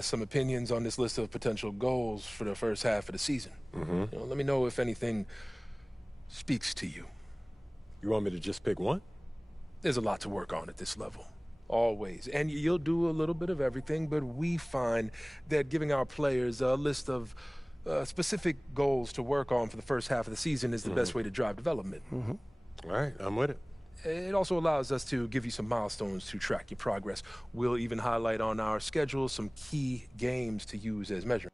Some opinions on this list of potential goals for the first half of the season. Let me know if anything speaks to you. You want me to just pick one? There's a lot to work on at this level, always. And you'll do a little bit of everything, but we find that giving our players a list of specific goals to work on for the first half of the season is the best way to drive development. All right, I'm with it. It also allows us to give you some milestones to track your progress. We'll even highlight on our schedule some key games to use as measurement.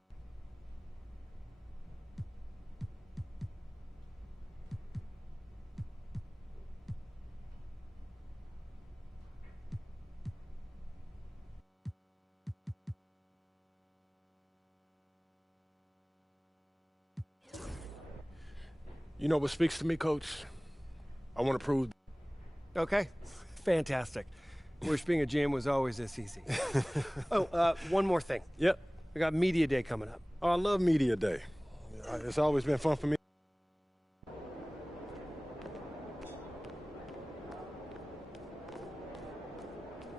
You know what speaks to me, Coach? I want to prove... Okay, fantastic. Wish being a GM was always this easy. Oh, one more thing. Yep. We got Media Day coming up. Oh, I love Media Day. It's always been fun for me.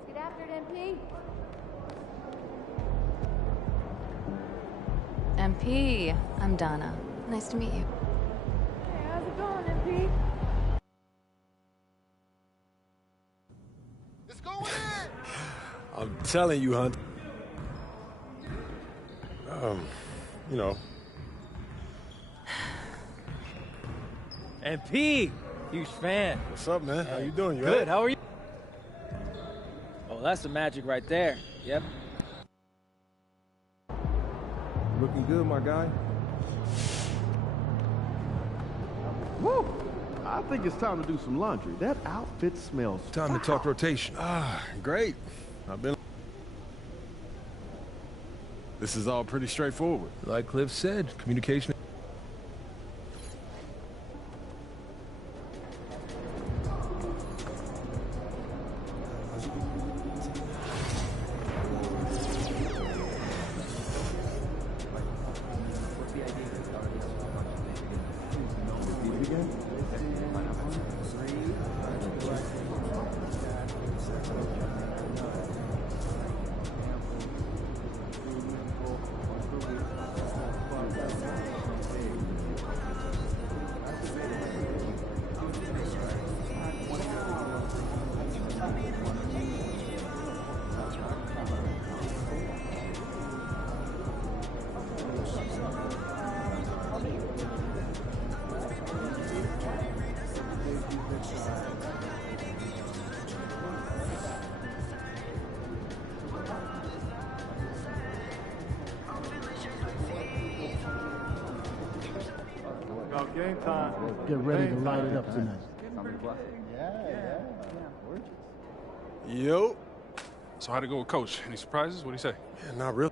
Get after it, MP. MP, I'm Donna. Nice to meet you. Hey, how's it going, MP? It's going in! I'm telling you, Hunt. You know. MP, huge fan. What's up, man? How you doing? You Good, all right? how are you? Oh, that's the magic right there. Yep. Looking good, my guy. Woo! I think it's time to do some laundry. That outfit smells Time to talk rotation. Great. I've been... This is all pretty straightforward. Like Cliff said, communication. Game time. Get ready to light it up tonight. Yo. So how'd it go with Coach? Any surprises? What'd he say? Yeah, not really.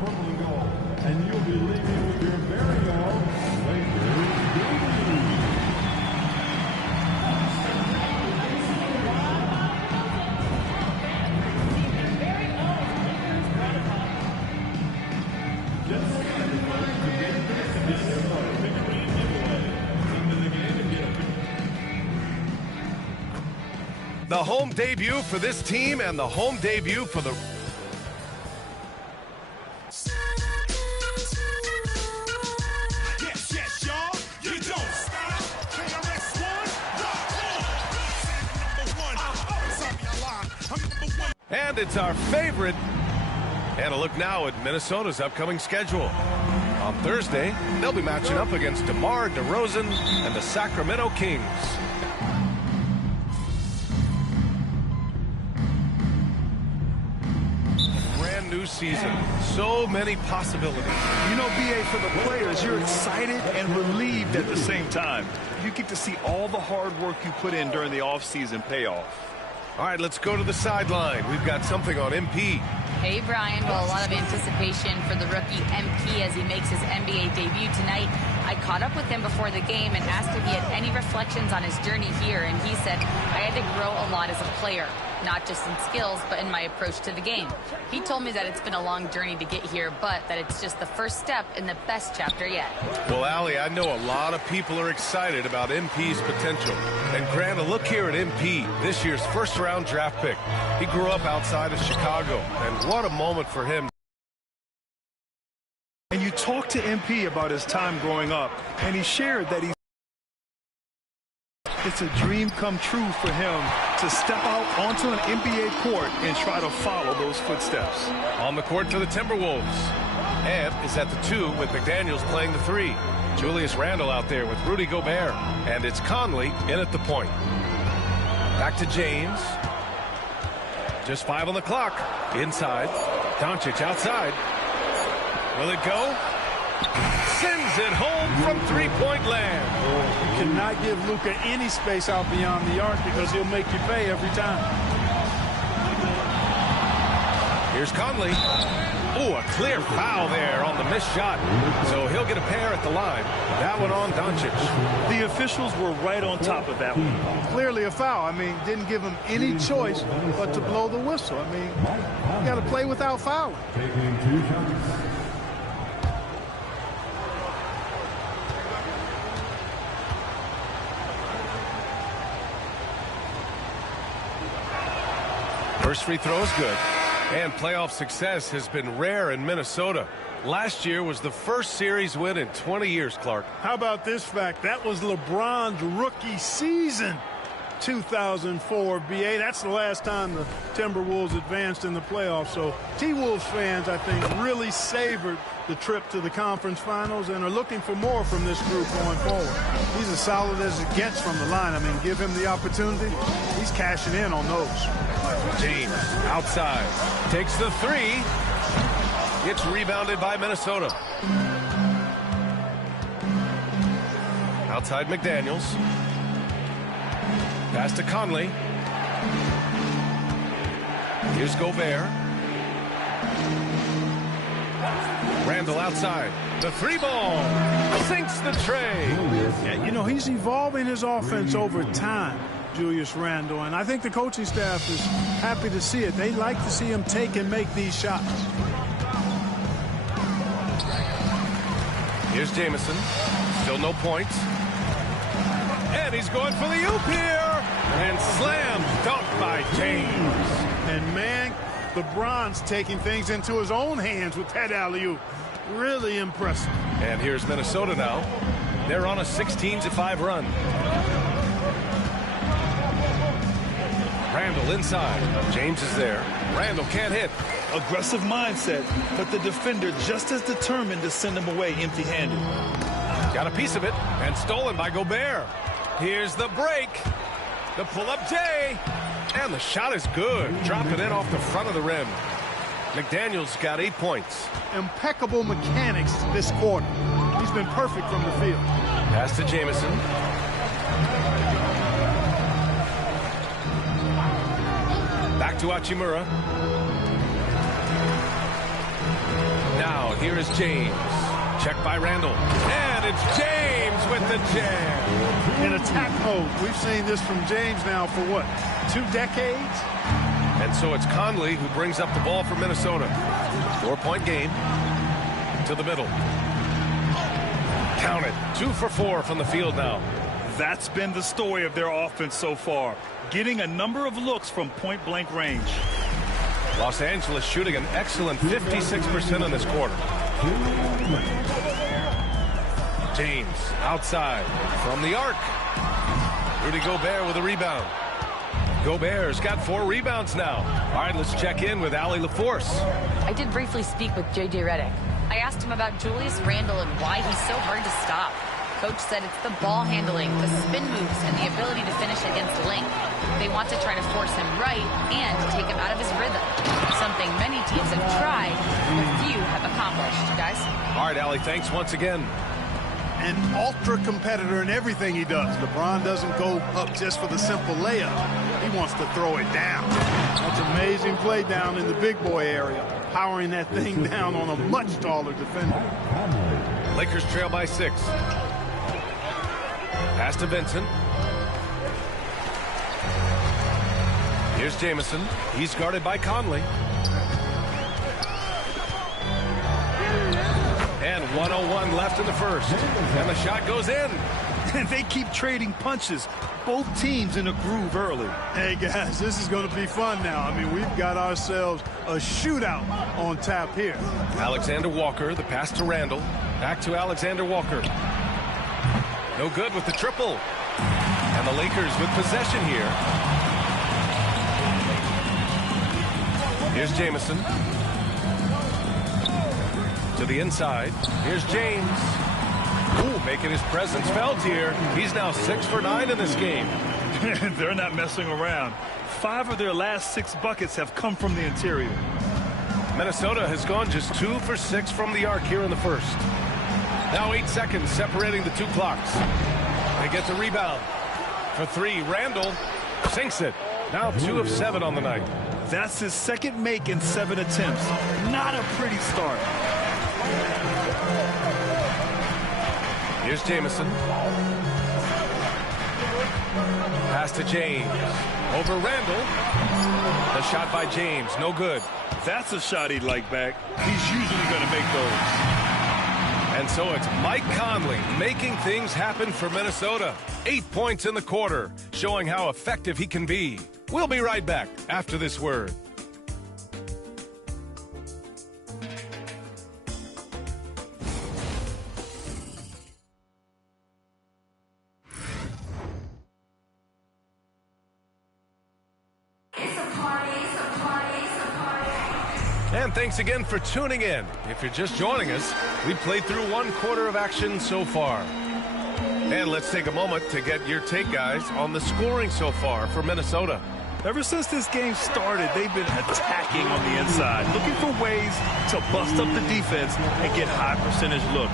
purple and gold. And you'll be leaving with your very own Lakers Daily. The home debut for this team and the home debut for the... Yes, yes, y'all. You don't stop. KRS-One. And it's our favorite. And a look now at Minnesota's upcoming schedule. On Thursday, they'll be matching up against DeMar DeRozan and the Sacramento Kings. New season, so many possibilities. You know, BA, for the players, you're excited and relieved at the same time. You get to see all the hard work you put in during the offseason pay off. All right, let's go to the sideline. We've got something on MP. Hey, Brian. Well, a lot of anticipation for the rookie MP as he makes his NBA debut tonight. I caught up with him before the game and asked if he had any reflections on his journey here, and he said, I had to grow a lot as a player, not just in skills, but in my approach to the game. He told me that it's been a long journey to get here, but that it's just the first step in the best chapter yet. Well, Allie, I know a lot of people are excited about MP's potential. And Grant, a look here at MP, this year's first-round draft pick. He grew up outside of Chicago, and what a moment for him. And you talked to MP about his time growing up, and he shared that it's a dream come true for him to step out onto an NBA court and try to follow those footsteps. On the court for the Timberwolves. Ant is at the 2 with McDaniels playing the 3. Julius Randle out there with Rudy Gobert. And it's Conley in at the point. Back to James. Just 5 on the clock. Inside. Doncic outside. Will it go? Sends it home from three-point land. You cannot give Luka any space out beyond the arc because he'll make you pay every time. Here's Conley. Ooh, a clear foul there on the missed shot. So he'll get a pair at the line. That one on Doncic. The officials were right on top of that one. Clearly a foul. I mean, didn't give him any choice but to blow the whistle. I mean, you got to play without fouling. Taking 2 shots. First free throw is good. And playoff success has been rare in Minnesota. Last year was the first series win in 20 years, Clark. How about this fact? That was LeBron's rookie season, 2004, BA. That's the last time the Timberwolves advanced in the playoffs. So T-Wolves fans, I think, really savored the trip to the conference finals and are looking for more from this group going forward. He's as solid as it gets from the line. I mean, give him the opportunity. He's cashing in on those. James outside. Takes the 3. It's rebounded by Minnesota. Outside McDaniels. Pass to Conley. Here's Gobert. Randle outside. The 3-ball. Sinks the tray. Yeah, you know, he's evolving his offense over time, Julius Randle, and I think the coaching staff is happy to see it. They like to see him take and make these shots. Here's Jamison. Still no points. And he's going for the oop here. And slam dunked by James. And man, LeBron's taking things into his own hands with that alley-oop. Really impressive. And here's Minnesota now. They're on a 16-5 run. Randle inside. James is there. Randle can't hit. Aggressive mindset, but the defender just as determined to send him away empty-handed. Got a piece of it, and stolen by Gobert. Here's the break. The pull-up J. And the shot is good. Drop it in off the front of the rim. McDaniels got 8 points. Impeccable mechanics this quarter. He's been perfect from the field. Pass to Jamison. Back to Hachimura. Now Here is James. Check by Randall. And it's James with the jam. In attack mode. We've seen this from James now for what, 2 decades? And so it's Conley who brings up the ball for Minnesota. 4-point game. To the middle. Count it. 2 for 4 from the field now. That's been the story of their offense so far. Getting a number of looks from point-blank range. Los Angeles shooting an excellent 56% in this quarter. James outside from the arc. Rudy Gobert with a rebound. Gobert's got 4 rebounds now. All right, let's check in with Allie LaForce. I did briefly speak with J.J. Redick. I asked him about Julius Randle and why he's so hard to stop. Coach said it's the ball handling, the spin moves, and the ability to finish against length. They want to try to force him right and take him out of his rhythm. Something many teams have tried, but few have accomplished. Guys? All right, Allie, thanks once again. An ultra competitor in everything he does. LeBron doesn't go up just for the simple layup. He wants to throw it down. That's amazing play down in the big boy area, powering that thing down on a much taller defender. Lakers trail by 6. Pass to Vincent. Here's Jamison. He's guarded by Conley. And 1:01 left in the first. And the shot goes in. And they keep trading punches. Both teams in a groove early. Hey, guys, this is going to be fun now. I mean, we've got ourselves a shootout on tap here. Alexander Walker, the pass to Randall. Back to Alexander Walker. No good with the triple. And the Lakers with possession here. Here's Jamison. To the inside. Here's James. Ooh, making his presence felt here. He's now 6 for 9 in this game. They're not messing around. 5 of their last 6 buckets have come from the interior. Minnesota has gone just 2 for 6 from the arc here in the first. Now 8 seconds separating the 2 clocks. They get the rebound. For 3, Randall sinks it. Now 2 of 7 on the night. That's his second make in 7 attempts. Not a pretty start. Here's Jamison. Pass to James. Over Randall. The shot by James. No good. That's a shot he'd like back. He's usually going to make those. And so it's Mike Conley making things happen for Minnesota. 8 points in the quarter, showing how effective he can be. We'll be right back after this word. And thanks again for tuning in. If you're just joining us, we played through 1 quarter of action so far. And let's take a moment to get your take, guys, on the scoring so far for Minnesota. Ever since this game started, they've been attacking on the inside, looking for ways to bust up the defense and get high percentage looks.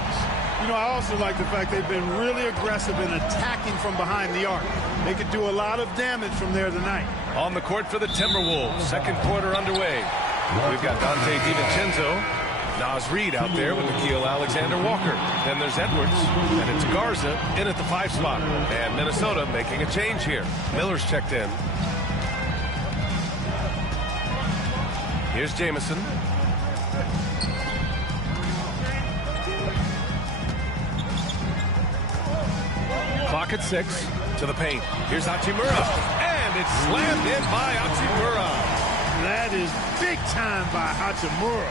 You know, I also like the fact they've been really aggressive in attacking from behind the arc. They could do a lot of damage from there tonight. On the court for the Timberwolves, second quarter underway. We've got Dante DiVincenzo, Naz Reid out there with Nickeil Alexander-Walker. Then there's Edwards, and it's Garza in at the 5 spot. And Minnesota making a change here. Miller's checked in. Here's Jamison. Clock at 6 to the paint. Here's Hachimura, and it's slammed in by Hachimura. That is big time by Hachimura.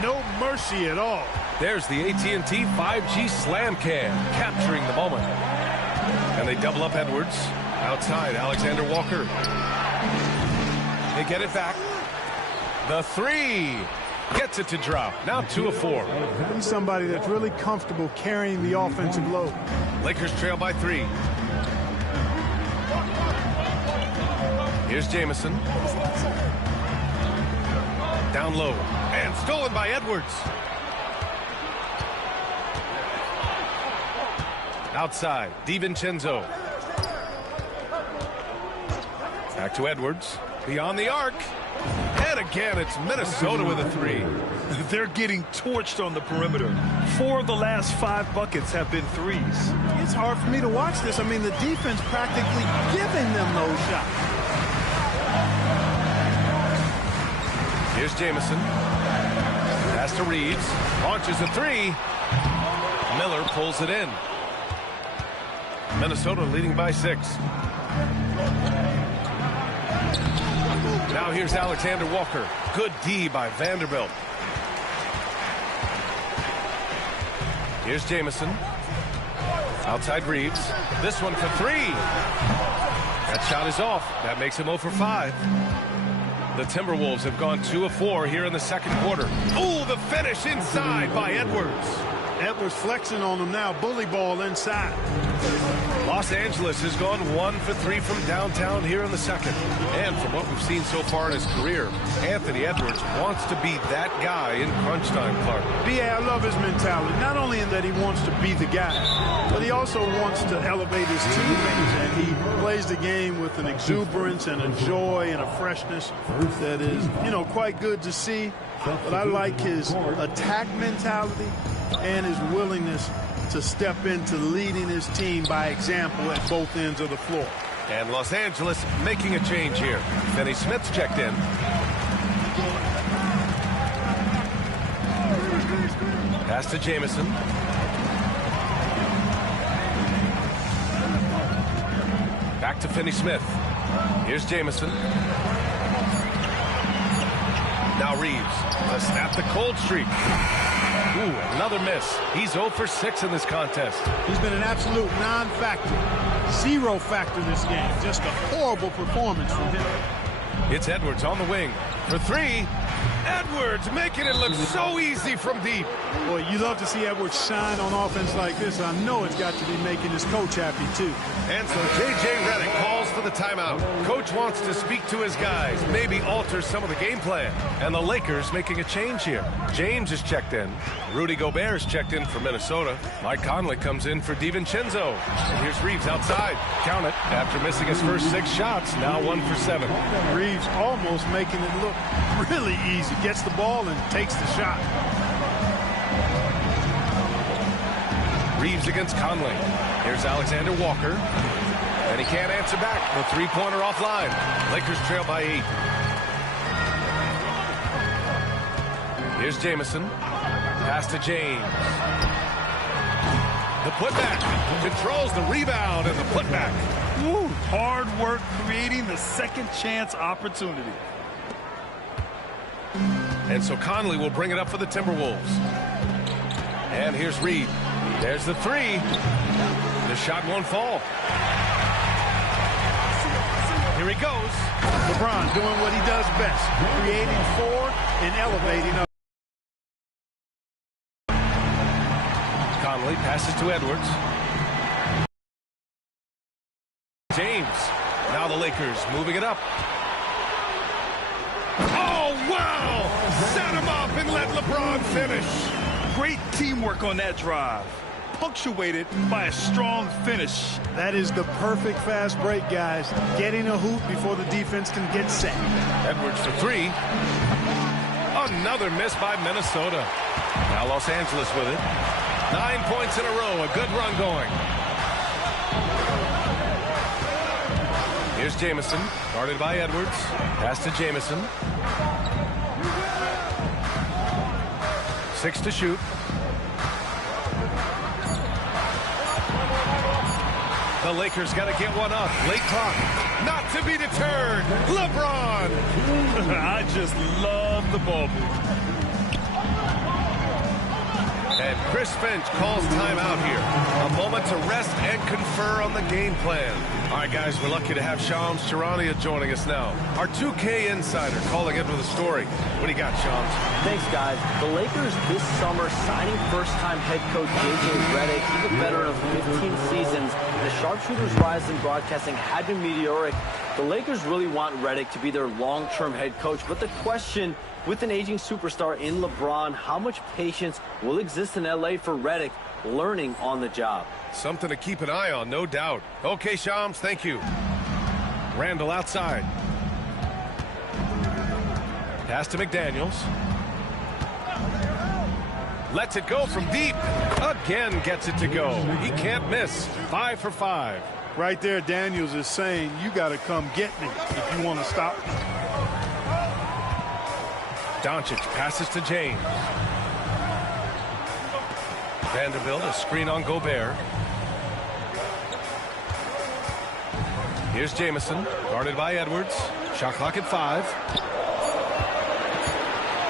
No mercy at all. There's the AT&T 5G Slam Cam, capturing the moment. And they double up Edwards. Outside, Alexander Walker. They get it back. The 3 gets it to drop. Now 2 of 4. He's somebody that's really comfortable carrying the offensive load. Lakers trail by 3. Here's Jamison. Down low. And stolen by Edwards. Outside, DiVincenzo. Back to Edwards. Beyond the arc. And again, it's Minnesota with a three. They're getting torched on the perimeter. 4 of the last 5 buckets have been threes. It's hard for me to watch this. I mean, the defense practically giving them those shots. Here's Jamison. Pass to Reeves. Launches a three. Miller pulls it in. Minnesota leading by 6. Now here's Alexander Walker. Good D by Vanderbilt. Here's Jamison. Outside Reeves. This one for 3. That shot is off. That makes him 0 for 5. The Timberwolves have gone 2 of 4 here in the second quarter. Ooh, the finish inside by Edwards. Edwards flexing on them now. Bully ball inside. Los Angeles has gone 1 for 3 from downtown here in the second. And from what we've seen so far in his career, Anthony Edwards wants to be that guy in crunch time, Clark. B.A., I love his mentality. Not only in that he wants to be the guy, but he also wants to elevate his teammates. And he plays the game with an exuberance and a joy and a freshness that is, quite good to see. But I like his attack mentality and his willingness to step into leading his team by example at both ends of the floor. And Los Angeles making a change here. Finney Smith's checked in. Pass to Jamison. Back to Finney Smith. Here's Jamison. Now Reeves to snap the cold streak. Ooh, another miss. He's 0 for 6 in this contest. He's been an absolute non-factor. 0 factor this game. Just a horrible performance from him. It's Edwards on the wing for 3. Edwards making it look so easy from deep. Boy, you love to see Edwards shine on offense like this. I know it's got to be making his coach happy, too. And so J.J. Redick calls for the timeout. Coach wants to speak to his guys, maybe alter some of the game plan. And the Lakers making a change here. James is checked in. Rudy Gobert is checked in for Minnesota. Mike Conley comes in for DiVincenzo. And here's Reeves outside. Count it. After missing his first 6 shots, now 1 for 7. Reeves almost making it look really easy. Gets the ball and takes the shot. Reeves against Conley. Here's Alexander Walker. And he can't answer back. The three-pointer offline. Lakers trail by 8. Here's Jamison. Pass to James. The putback. Controls the rebound and the putback. Woo, hard work creating the second chance opportunity. And so Conley will bring it up for the Timberwolves. And here's Reed. There's the 3. The shot won't fall. Here he goes. LeBron doing what he does best. Creating for and elevating up. Conley passes to Edwards. James. Now the Lakers moving it up. Oh, wow! Set him up and let LeBron finish. Great teamwork on that drive. Punctuated by a strong finish. That is the perfect fast break, guys. Getting a hoop before the defense can get set. Edwards for 3. Another miss by Minnesota. Now Los Angeles with it. 9 points in a row. A good run going. Here's Jamison. Guarded by Edwards. Pass to Jamison. 6 to shoot. The Lakers got to get one up. Late clock. Not to be deterred. LeBron. I just love the ball. And Chris Finch calls timeout here. A moment to rest and confer on the game plan. All right, guys, we're lucky to have Shams Charania joining us now. Our 2K insider calling in with a story. What do you got, Shams? Thanks, guys. The Lakers this summer signing first-time head coach J.J. Redick. He's a veteran of 15 seasons. The sharpshooter's rise in broadcasting had been meteoric. The Lakers really want Redick to be their long-term head coach, but the question, with an aging superstar in LeBron, how much patience will exist in L.A. for Redick learning on the job? Something to keep an eye on, no doubt. Okay, Shams, thank you. Randall outside. Pass to McDaniels. Lets it go from deep. Again gets it to go. He can't miss. 5 for 5. Right there, Daniels is saying, you got to come get me if you want to stop me. Doncic passes to James. Vanderbilt, a screen on Gobert. Here's Jamison, guarded by Edwards. Shot clock at 5.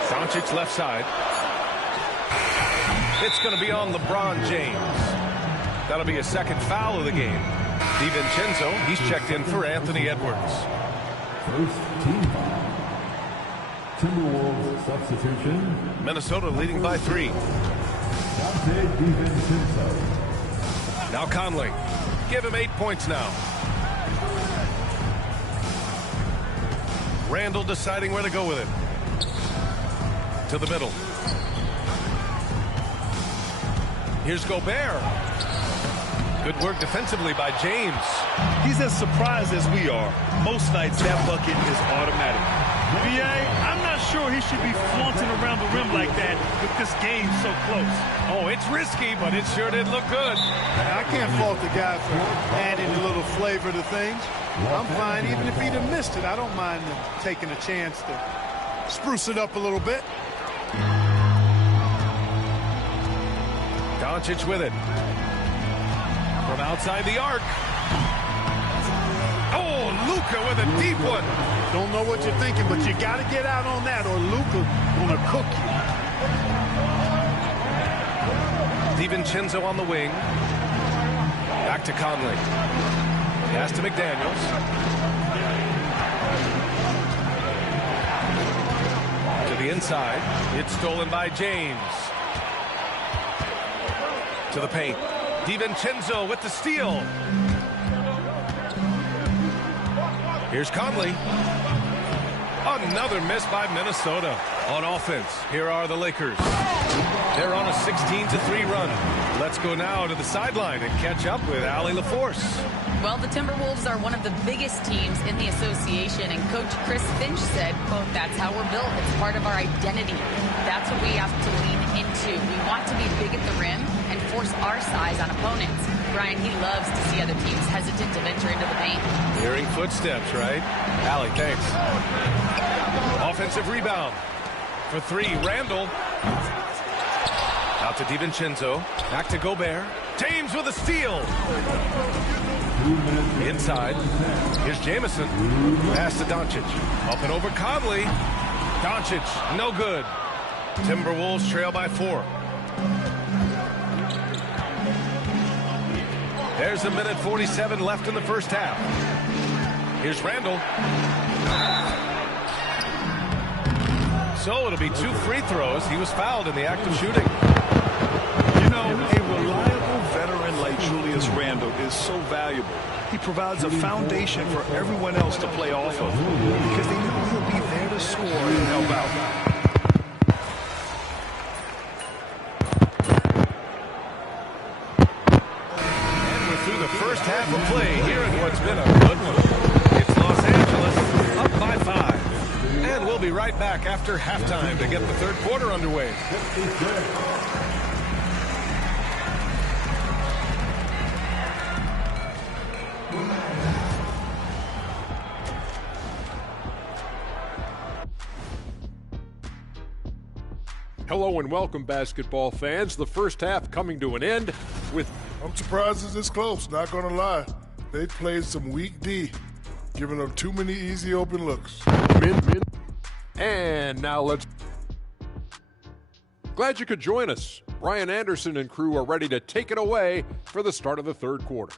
Doncic left side. It's going to be on LeBron James. That'll be a second foul of the game. DiVincenzo, he's checked in for Anthony Edwards. First team foul. Timberwolves substitution. Minnesota leading by 3. Now Conley. Give him 8 points now. Randall deciding where to go with it. To the middle. Here's Gobert. Good work defensively by James. He's as surprised as we are. Most nights that bucket is automatic. B.A., I'm not sure he should be flaunting around the rim like that with this game so close. Oh, it's risky, but it sure did look good. I can't fault the guy for adding a little flavor to things. I'm fine even if he'd have missed it. I don't mind him taking a chance to spruce it up a little bit. Doncic with it. From outside the arc. Oh, Luka with a deep one. Don't know what you're thinking, but you got to get out on that or Luka gonna cook you. DiVincenzo on the wing. Back to Conley. Pass to McDaniels. To the inside. It's stolen by James. To the paint. DiVincenzo with the steal. Here's Conley. Another miss by Minnesota. On offense, here are the Lakers. They're on a 16-3 run. Let's go now to the sideline and catch up with Allie LaForce. Well, the Timberwolves are one of the biggest teams in the association, and Coach Chris Finch said, quote, that's how we're built. It's part of our identity. That's what we have to lean into. We want to be big at the rim and force our size on opponents. Brian, he loves to see other teams hesitant to venture into the paint. Hearing footsteps, right? Allie, thanks. Offensive rebound. For 3, Randall. Out to DiVincenzo. Back to Gobert. James with a steal. Inside. Here's Jamison. Pass to Doncic. Up and over Conley. Doncic, no good. Timberwolves trail by 4. There's 1:47 left in the first half. Here's Randall. So it'll be 2 free throws. He was fouled in the act of shooting. You know, a reliable veteran like Julius Randle is so valuable. He provides a foundation for everyone else to play off of because they know he'll be there to score and help out. First half of play here in what's been a good one. It's Los Angeles up by 5. And we'll be right back after halftime to get the third quarter underway. Hello and welcome, basketball fans. The first half coming to an end with... I'm surprised it's this close, not going to lie. They played some weak D, giving up too many easy open looks. And now let's... Glad you could join us. Brian Anderson and crew are ready to take it away for the start of the third quarter.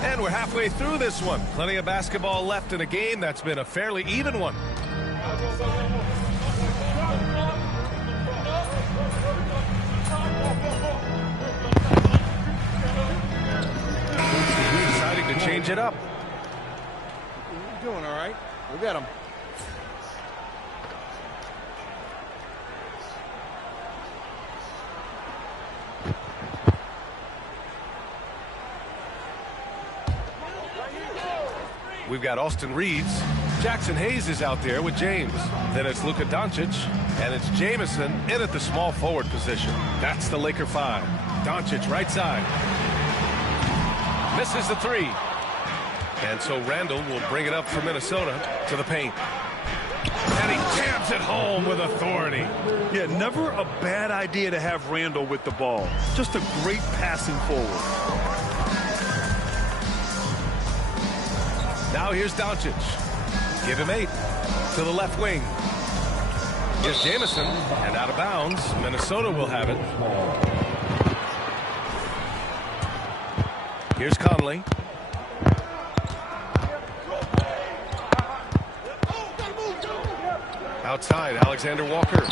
And we're halfway through this one. Plenty of basketball left in a game that's been a fairly even one. Deciding to change it up. You're doing all right. We'll get him. we've got Austin Reeves. Jackson Hayes is out there with James. Then it's Luka Doncic, and it's Jamison in at the small forward position. That's the Laker 5. Doncic right side. Misses the three. And so Randall will bring it up for Minnesota to the paint. And he jams it home with authority. Yeah, never a bad idea to have Randall with the ball. Just a great passing forward. Now here's Doncic. Give him 8 to the left wing. Here's Jamison, and out of bounds. Minnesota will have it. Here's Conley. Outside, Alexander Walker.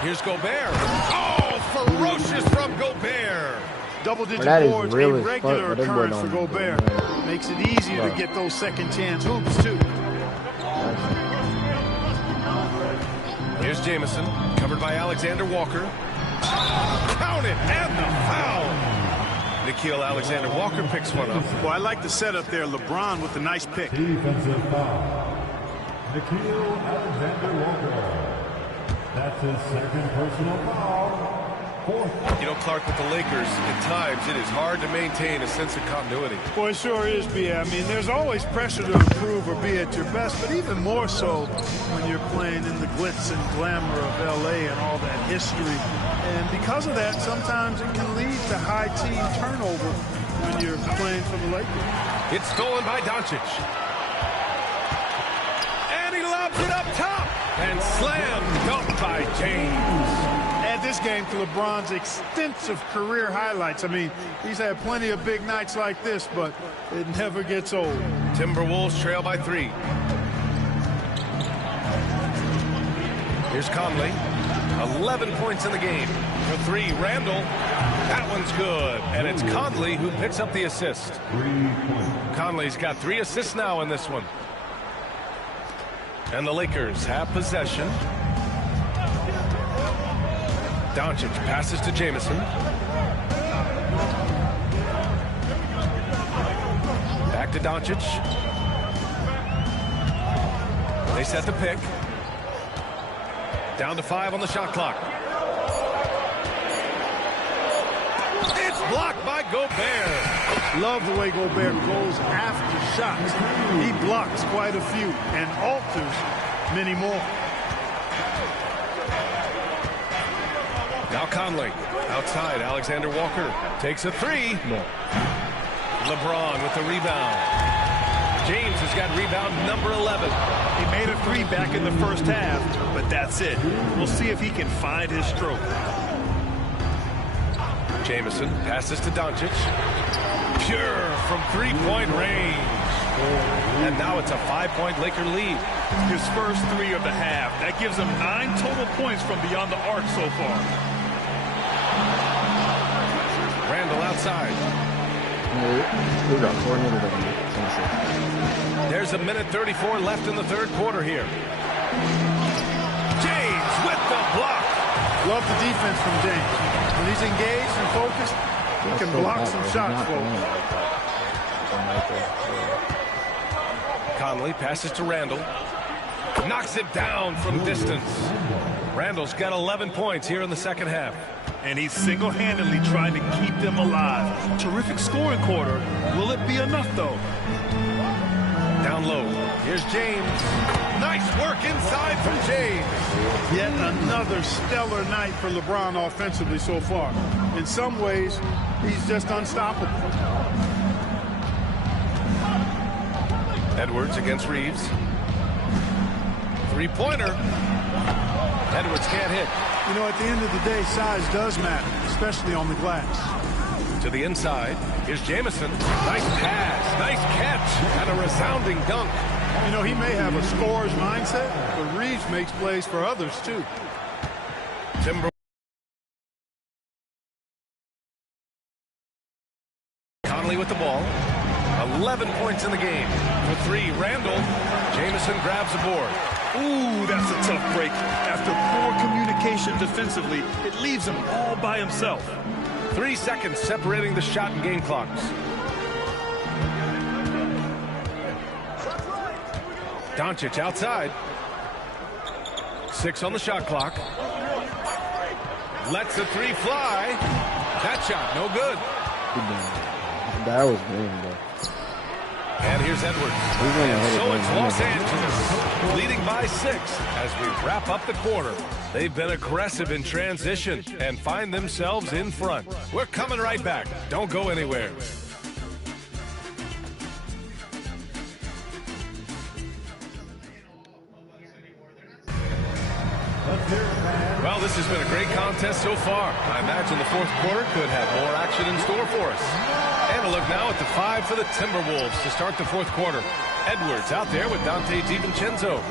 Here's Gobert. Oh, ferocious from Gobert. Double-digit boards, really a regular occurrence for Gobert. Makes it easier to get those second-chance hoops, too. Here's Jamison, covered by Alexander Walker. Count it, and the foul. Nickeil Alexander-Walker picks one up. Well, I like the setup there. LeBron with a nice pick. Defensive foul. Nickeil Alexander-Walker. That's his second personal foul. You know, Clark, with the Lakers, at times it is hard to maintain a sense of continuity. Well, it sure is, B.A. I mean, there's always pressure to improve or be at your best, but even more so when you're playing in the glitz and glamour of L.A. and all that history. And because of that, sometimes it can lead to high team turnover when you're playing for the Lakers. It's stolen by Doncic. And he lobs it up top. And slam dunked by James. Add this game to LeBron's extensive career highlights. I mean, he's had plenty of big nights like this, but it never gets old. Timberwolves trail by 3. Here's Conley. 11 points in the game. For 3, Randall. That one's good. And it's Conley who picks up the assist. 3 points. Conley's got 3 assists now in this one. And the Lakers have possession. Doncic passes to Jamison. Back to Doncic. They set the pick. Down to 5 on the shot clock. It's blocked by Gobert. Love the way Gobert goes after shots. He blocks quite a few and alters many more. Now Conley. Outside, Alexander Walker takes a 3. LeBron with the rebound. James has got rebound number 11. He made a 3 back in the first half, but that's it. We'll see if he can find his stroke. Jamison passes to Doncic. Pure from 3-point range. And now it's a 5-point Laker lead. His first 3 of the half. That gives him 9 total points from beyond the arc so far. Randall outside. There's a minute 34 left in the third quarter here. James with the block. Love the defense from James. When he's engaged and focused, he can block some shots, folks. Conley passes to Randall. Knocks it down from distance. Randall's got 11 points here in the second half. And he's single-handedly trying to keep them alive. Terrific scoring quarter. Will it be enough, though? Down low. Here's James. Nice work inside from James. Yet another stellar night for LeBron offensively so far. In some ways, he's just unstoppable. Edwards against Reeves. 3-pointer. Edwards can't hit. You know, at the end of the day, size does matter, especially on the glass. To the inside. Here's Jamison. Nice pass. Nice catch. And a resounding dunk. You know, he may have a scorer's mindset, but Reeves makes plays for others, too. Conley with the ball. 11 points in the game. For 3, Randall. Jamison grabs the board. Ooh, that's a tough break. After poor communication defensively, it leaves him all by himself. 3 seconds separating the shot and game clocks. Doncic outside. 6 on the shot clock. Lets the 3 fly. That shot, no good. That was green, though. And here's Edwards. And so it's Los Angeles leading by 6 as we wrap up the quarter. They've been aggressive in transition and find themselves in front. We're coming right back. Don't go anywhere. Well, this has been a great contest so far. I imagine the fourth quarter could have more action in store for us. And a look now at the 5 for the Timberwolves to start the fourth quarter. Edwards out there with Dante DiVincenzo.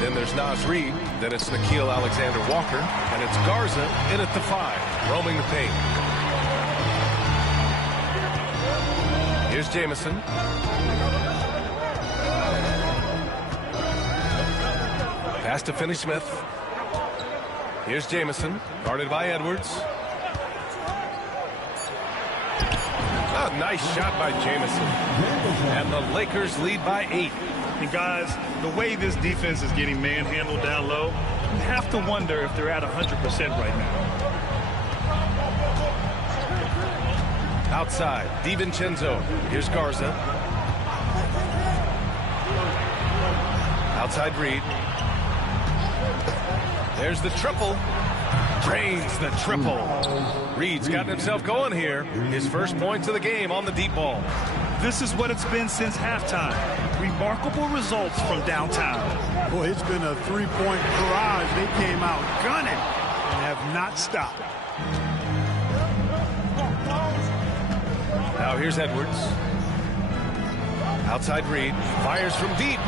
Then there's Naz Reid. Then it's Nickeil Alexander-Walker. And it's Garza in at the 5, roaming the paint. Here's Jamison. Pass to Finney-Smith. Here's Jamison, guarded by Edwards. A nice shot by Jamison. And the Lakers lead by 8. And guys, the way this defense is getting manhandled down low, you have to wonder if they're at 100% right now. Outside, DiVincenzo. Here's Garza. Outside Reid. There's the triple. Drains the triple. Reid's gotten himself going here. His first points of the game on the deep ball. This is what it's been since halftime. Remarkable results from downtown. Boy, it's been a three-point barrage. They came out gunning and have not stopped. Now here's Edwards. Outside Reid. Fires from deep.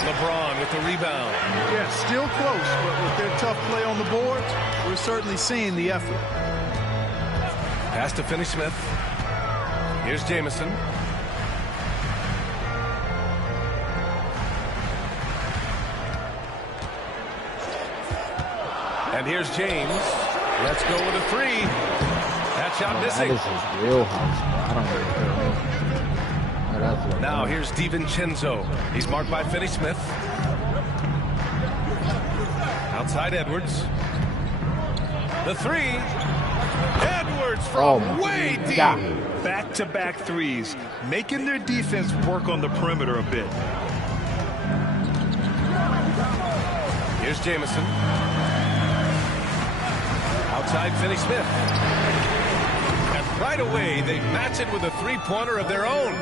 LeBron with the rebound. Yeah, still close, but with their tough play on the boards, we're certainly seeing the effort. Pass to Finney-Smith. Here's Jamison. And here's James. Let's go with a 3. That shot missing. That is his real house, bro. I don't know. Now here's DiVincenzo. He's marked by Finney-Smith. Outside Edwards. The 3. Edwards from way deep. Back-to-back threes, making their defense work on the perimeter a bit. Here's Jamison. Outside Finney-Smith. Right away, they match it with a three-pointer of their own.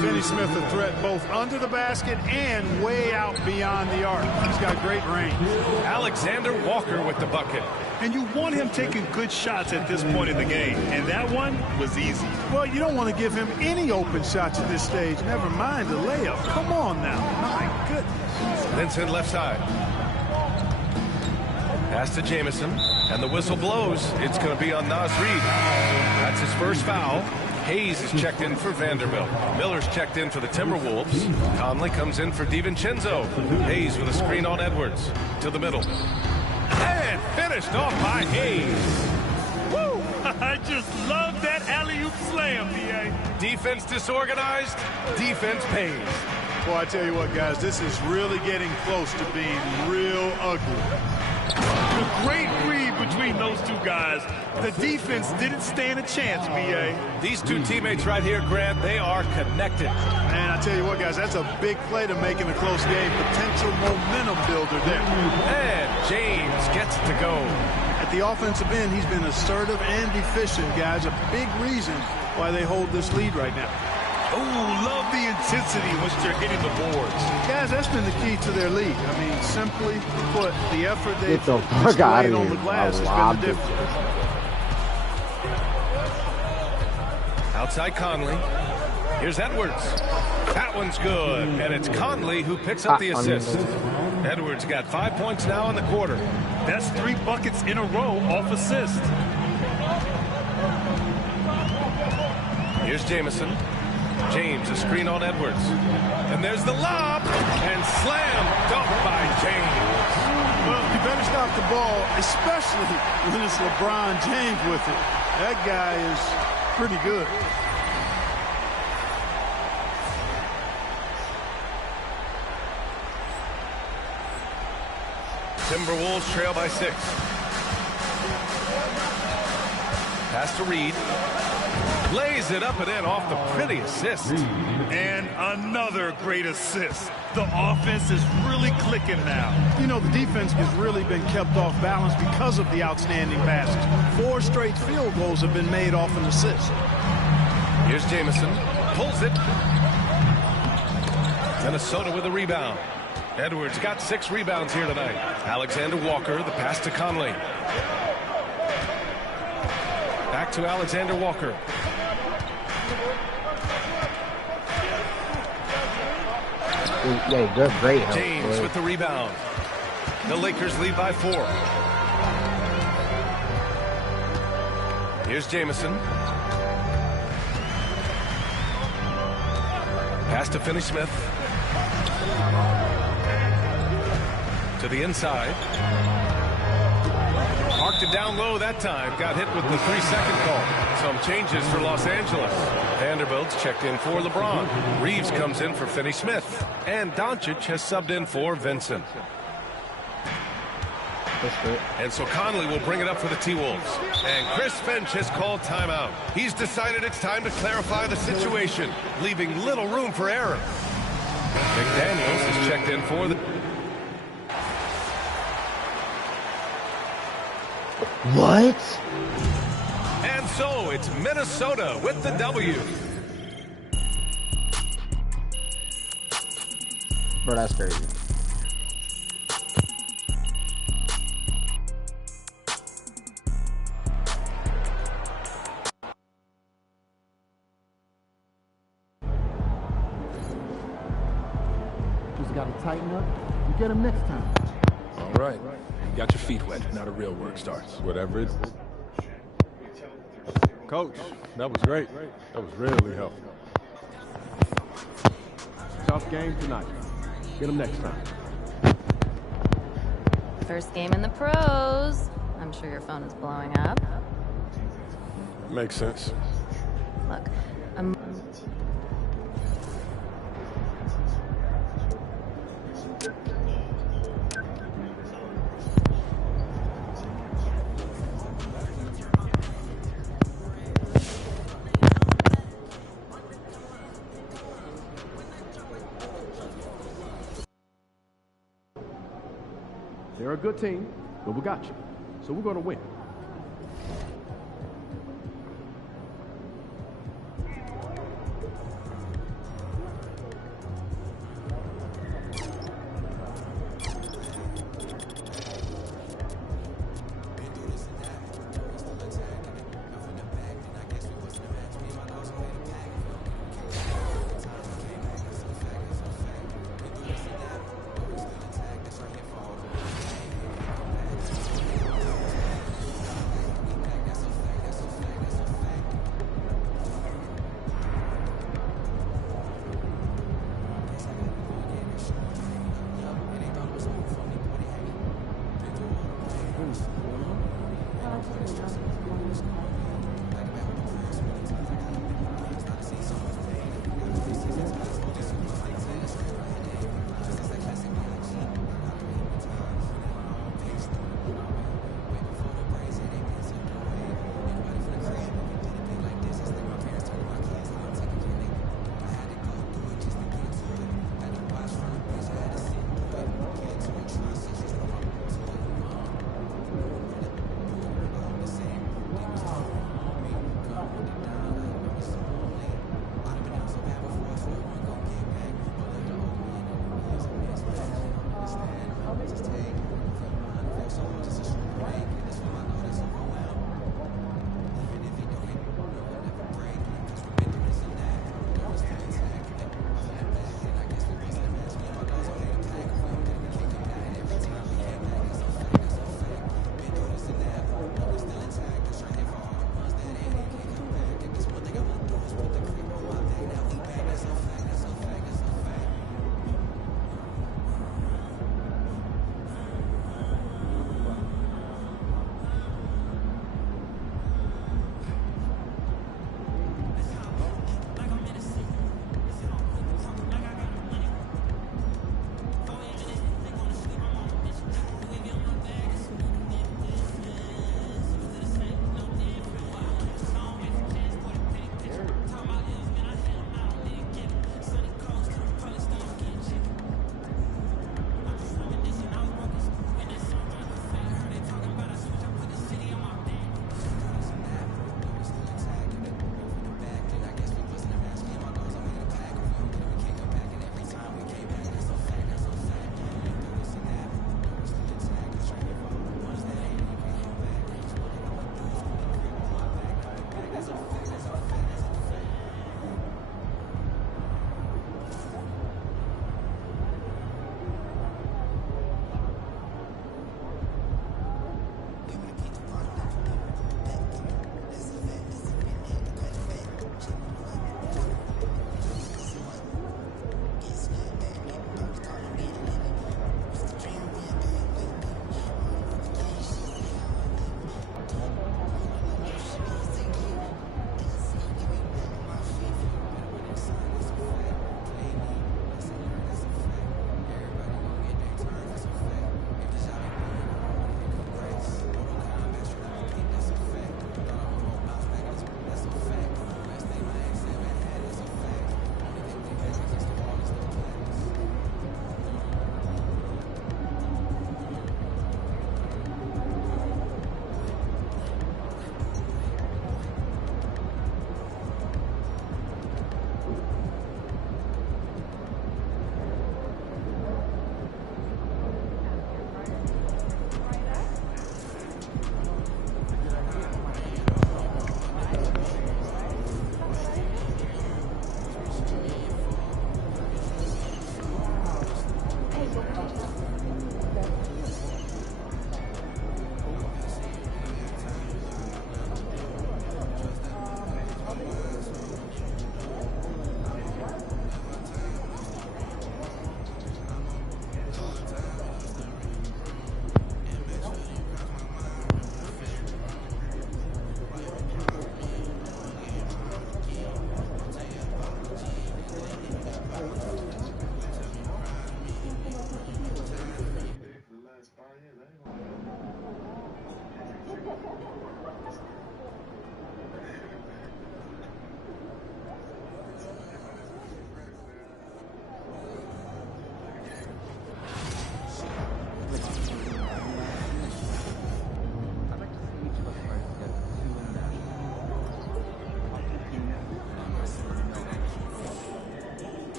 Finney-Smith a threat both under the basket and way out beyond the arc. He's got great range. Alexander-Walker with the bucket. And you want him taking good shots at this point in the game. And that one was easy. Well, you don't want to give him any open shots at this stage. Never mind the layup. Come on now. My goodness. Vincent left side. Pass to Jamison. And the whistle blows. It's going to be on Naz Reid. That's his first foul. Hayes is checked in for Vanderbilt. Miller's checked in for the Timberwolves. Conley comes in for DiVincenzo. Hayes with a screen on Edwards. To the middle. And finished off by Hayes. Woo! I just love that alley-oop slam, B.A. Defense disorganized. Defense pays. Well, I tell you what, guys, this is really getting close to being real ugly. A great read between those two guys. The defense didn't stand a chance, B.A. These two teammates right here, Grant, they are connected. Man, I tell you what, guys, that's a big play to make in a close game. Potential momentum builder there. And James gets it to go. At the offensive end, he's been assertive and efficient, guys. A big reason why they hold this lead right now. Oh, love the intensity in which they're hitting the boards. Guys, that's been the key to their lead. I mean, simply put, the effort they've Get the fuck out of displayed on here. the glass has been the difference. Outside Conley. Here's Edwards. That one's good. And it's Conley who picks up the assist. Edwards got 5 points now in the quarter. That's 3 buckets in a row off assist. Here's Jamison. James, a screen on Edwards. And there's the lob. And slam dunked by James. Well, you better stop the ball, especially when it's LeBron James with it. That guy is pretty good. Timberwolves trail by 6. Pass to Reed. Lays it up and in off the pretty assist. And another great assist. The offense is really clicking now. You know, the defense has really been kept off balance because of the outstanding passes. 4 straight field goals have been made off an assist. Here's Jamison. Pulls it. Minnesota with a rebound. Edwards got 6 rebounds here tonight. Alexander Walker, the pass to Conley. Back to Alexander Walker. Yeah, good, great help. James with the rebound. The Lakers lead by 4. Here's Jamison. Pass to Finney-Smith. To the inside. Marked it down low that time. Got hit with the 3-second call. Some changes for Los Angeles. Vanderbilt's checked in for LeBron. Reeves comes in for Finney-Smith. And Doncic has subbed in for Vincent. And so Conley will bring it up for the T-Wolves. And Chris Finch has called timeout. He's decided it's time to clarify the situation, leaving little room for error. McDaniels has checked in for the... What? And so it's Minnesota with the W. Bro, that's crazy. Just got to tighten up and get him next time. All right. You got your feet wet. Now the real work starts. Whatever it is. Coach, that was great. That was really helpful. Tough game tonight. Get them next time. First game in the pros. I'm sure your phone is blowing up. Makes sense. Look, I'm... They're a good team, but we got you. So we're going to win.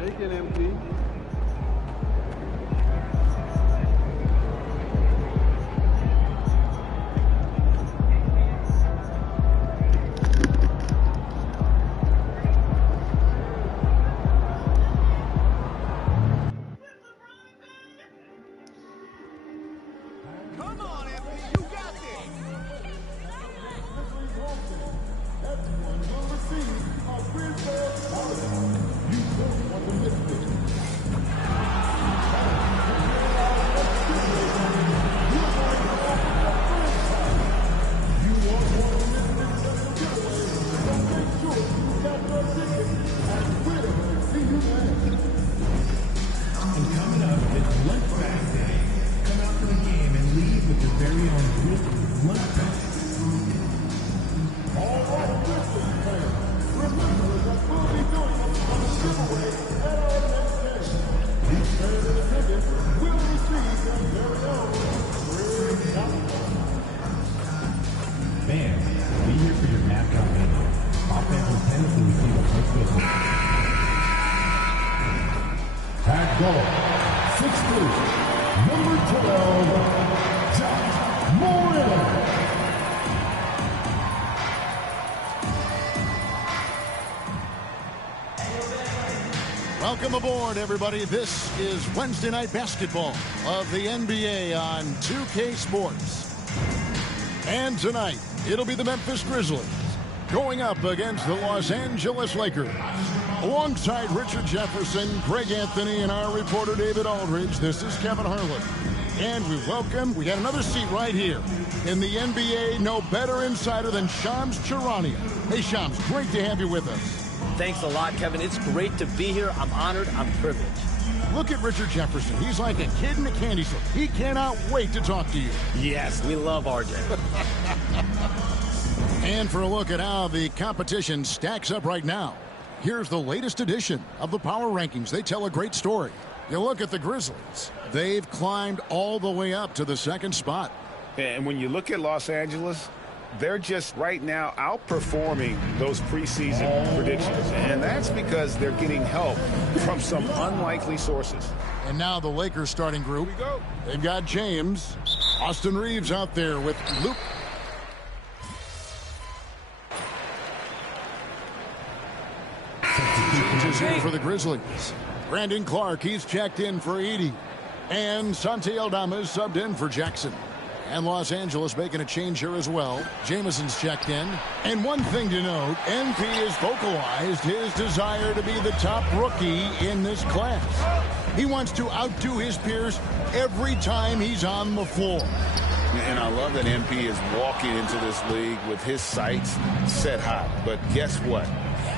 Shake it, MP. Welcome aboard, everybody. This is Wednesday Night Basketball of the NBA on 2K Sports. And tonight, it'll be the Memphis Grizzlies going up against the Los Angeles Lakers. Alongside Richard Jefferson, Greg Anthony, and our reporter David Aldridge, this is Kevin Harlan. And we got another seat right here in the NBA. No better insider than Shams Charania. Hey, Shams, great to have you with us. Thanks a lot, Kevin. It's great to be here. I'm honored. I'm privileged. Look at Richard Jefferson. He's like a kid in a candy store. He cannot wait to talk to you. Yes, we love RJ. And for a look at how the competition stacks up right now, here's the latest edition of the Power Rankings. They tell a great story. You look at the Grizzlies. They've climbed all the way up to the second spot. And when you look at Los Angeles, they're just right now outperforming those preseason predictions. And that's because they're getting help from some unlikely sources. And now the Lakers starting group. Here we go. They've got James. Austin Reeves out there with Luke. Substitutions here for the Grizzlies. Brandon Clark, he's checked in for Edey. And Santi Aldama is subbed in for Jackson. And Los Angeles making a change here as well. Jameson's checked in. And one thing to note, NP has vocalized his desire to be the top rookie in this class. He wants to outdo his peers every time he's on the floor. And I love that MP is walking into this league with his sights set high. But guess what?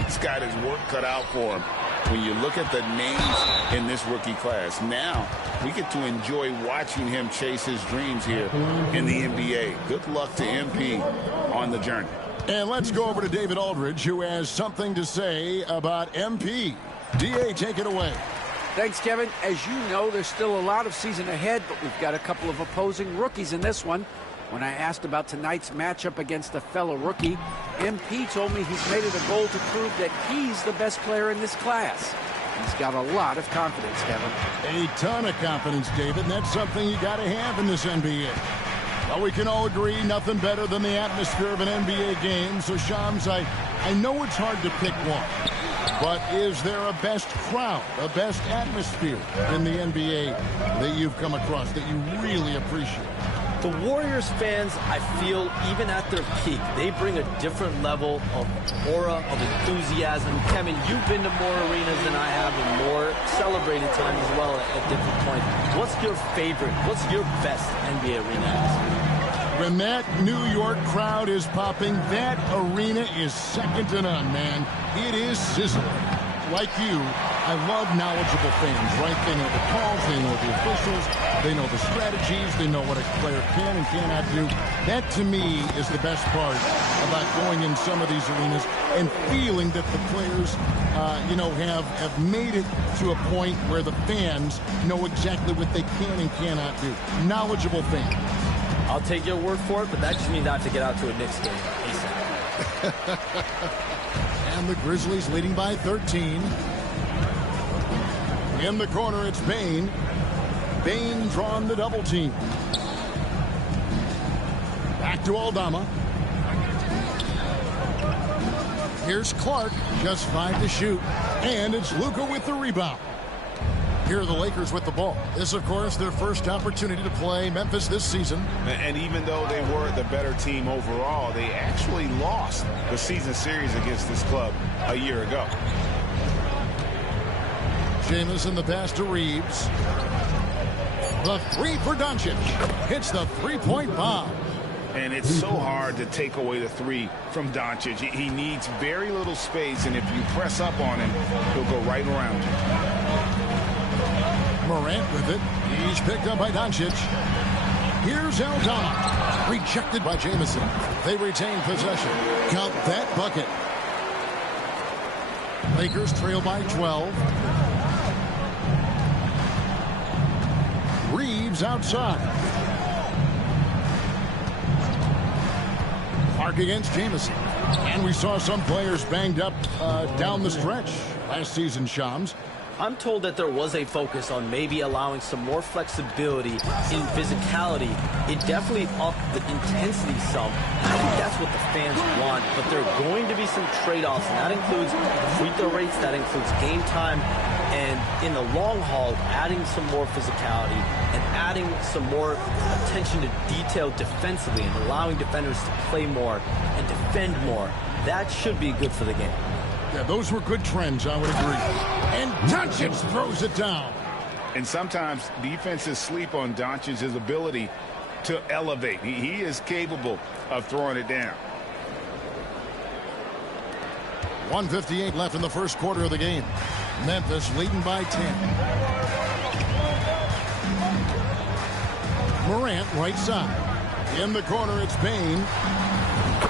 He's got his work cut out for him. When you look at the names in this rookie class, now we get to enjoy watching him chase his dreams here in the NBA. Good luck to MP on the journey. And let's go over to David Aldridge, who has something to say about MP. DA, take it away. Thanks, Kevin. As you know, there's still a lot of season ahead, but we've got a couple of opposing rookies in this one. When I asked about tonight's matchup against a fellow rookie, MP told me he's made it a goal to prove that he's the best player in this class. He's got a lot of confidence, Kevin. A ton of confidence, David, and that's something you got to have in this NBA. Well, we can all agree nothing better than the atmosphere of an NBA game. So, Shams, I know it's hard to pick one, but is there a best crowd, a best atmosphere in the NBA that you've come across that you really appreciate? The Warriors fans, I feel, even at their peak, they bring a different level of aura, of enthusiasm. Kevin, you've been to more arenas than I have and more celebrated times as well at different points. What's your favorite, what's your best NBA arena? When that New York crowd is popping, that arena is second to none, man. It is sizzling. Like you, I love knowledgeable fans, right? They know the calls, they know the officials, they know the strategies, they know what a player can and cannot do. That, to me, is the best part about going in some of these arenas and feeling that the players, have made it to a point where the fans know exactly what they can and cannot do. Knowledgeable fans. I'll take your word for it, but that just means I have to get out to a Knicks game ASAP. And the Grizzlies leading by 13. In the corner, it's Bane. Bane drawn the double team. Back to Aldama. Here's Clark, just 5 to shoot. And it's Luka with the rebound. Here are the Lakers with the ball. This, of course, their first opportunity to play Memphis this season. And even though they were the better team overall, they actually lost the season series against this club a year ago. Jamison the pass to Reeves. The three for Doncic. Hits the three-point bomb. And it's so hard to take away the three from Doncic. He needs very little space, and if you press up on him, he'll go right around you. Morant with it. He's picked up by Doncic. Here's Aldama. Rejected by Jamison. They retain possession. Count that bucket. Lakers trail by 12. Reeves outside. Clark against Jamison. And we saw some players banged up down the stretch last season, Shams. I'm told that there was a focus on maybe allowing some more flexibility in physicality. It definitely upped the intensity some. I think that's what the fans want, but there are going to be some trade-offs, and that includes free throw rates, that includes game time, and in the long haul, adding some more physicality and adding some more attention to detail defensively and allowing defenders to play more and defend more. That should be good for the game. Yeah, those were good trends, I would agree. And Doncic throws it down. And sometimes defenses sleep on Doncic's ability to elevate. He is capable of throwing it down. 1:58 left in the first quarter of the game. Memphis leading by 10. Morant right side. In the corner, it's Bane.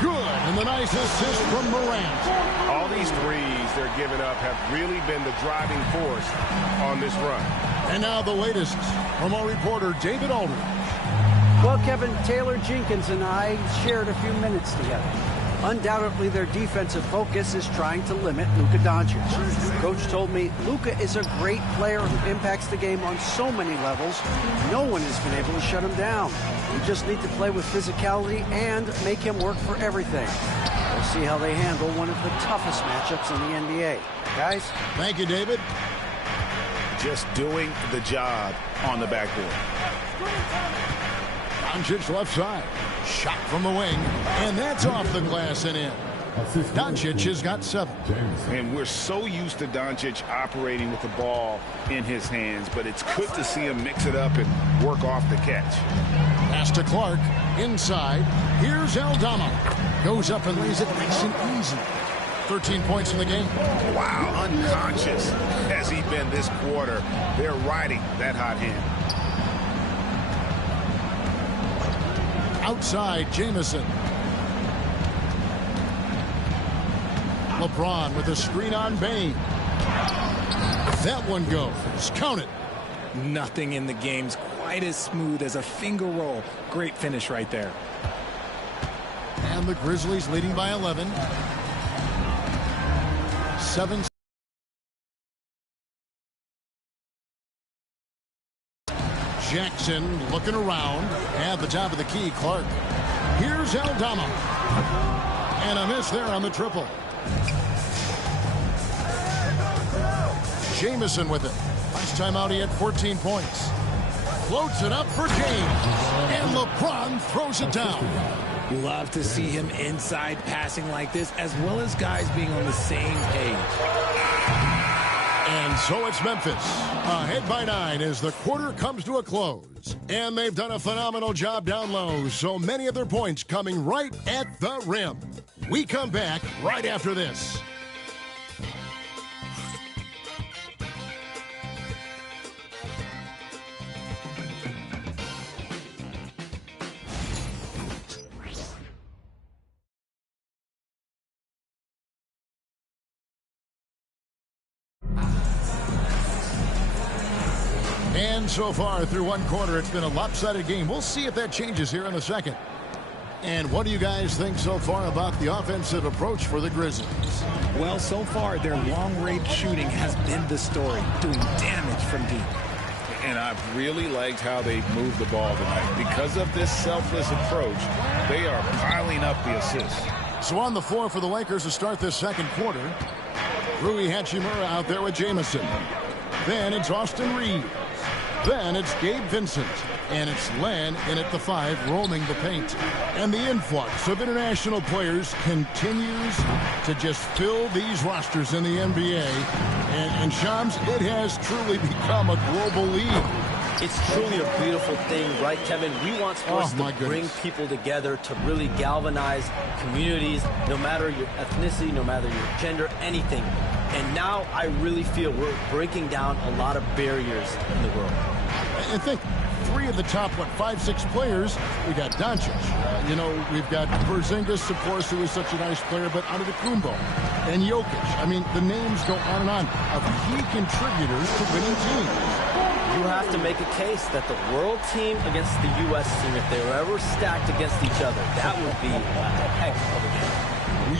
Good, and the nice assist from Morant. All these threes they're giving up have really been the driving force on this run. And now the latest from our reporter, David Aldridge. Well, Kevin, Taylor Jenkins and I shared a few minutes together. Undoubtedly, their defensive focus is trying to limit Luka Doncic. Coach told me Luka is a great player who impacts the game on so many levels. No one has been able to shut him down. We just need to play with physicality and make him work for everything. We'll see how they handle one of the toughest matchups in the NBA. Guys? Thank you, David. Just doing the job on the backboard. Doncic left side. Shot from the wing. And that's off the glass and in. Doncic has got 7. And we're so used to Doncic operating with the ball in his hands, but it's good to see him mix it up and work off the catch. Pass to Clark. Inside. Here's Aldama. Goes up and lays it nice and easy. 13 points in the game. Wow, unconscious has he been this quarter. They're riding that hot hand. Outside, Jamison. LeBron with a screen on Bane. That one goes. Count it. Nothing in the game's quite as smooth as a finger roll. Great finish right there. And the Grizzlies leading by 11. 7. Jackson looking around at the top of the key. Clark. Here's Aldama. And a miss there on the triple. Jamison with it. Last time out he had 14 points. Floats it up for James. And LeBron throws it down. Love to see him inside passing like this, as well as guys being on the same page. And so it's Memphis, ahead by 9 as the quarter comes to a close. And they've done a phenomenal job down low, so many of their points coming right at the rim. We come back right after this. And so far through one quarter, it's been a lopsided game. We'll see if that changes here in a second. And what do you guys think so far about the offensive approach for the Grizzlies? Well, so far, their long-range shooting has been the story, doing damage from deep. And I've really liked how they've moved the ball tonight. Because of this selfless approach, they are piling up the assists. So on the floor for the Lakers to start this second quarter, Rui Hachimura out there with Jamison. Then it's Austin Reeves. Then it's Gabe Vincent. And it's Len in at the 5, roaming the paint. And the influx of international players continues to just fill these rosters in the NBA. And Shams, it has truly become a global league. It's truly a beautiful thing, right, Kevin? We want sports to bring people together, to really galvanize communities, no matter your ethnicity, no matter your gender, anything. And now I really feel we're breaking down a lot of barriers in the world. And think, 3 of the top, 5-6 players, we got Doncic. We've got Porzingis, of course, who is such a nice player, but Antetokounmpo and Jokic. I mean, the names go on and on of key contributors to winning teams. You have to make a case that the world team against the U.S. team, if they were ever stacked against each other, that would be a heck of a game.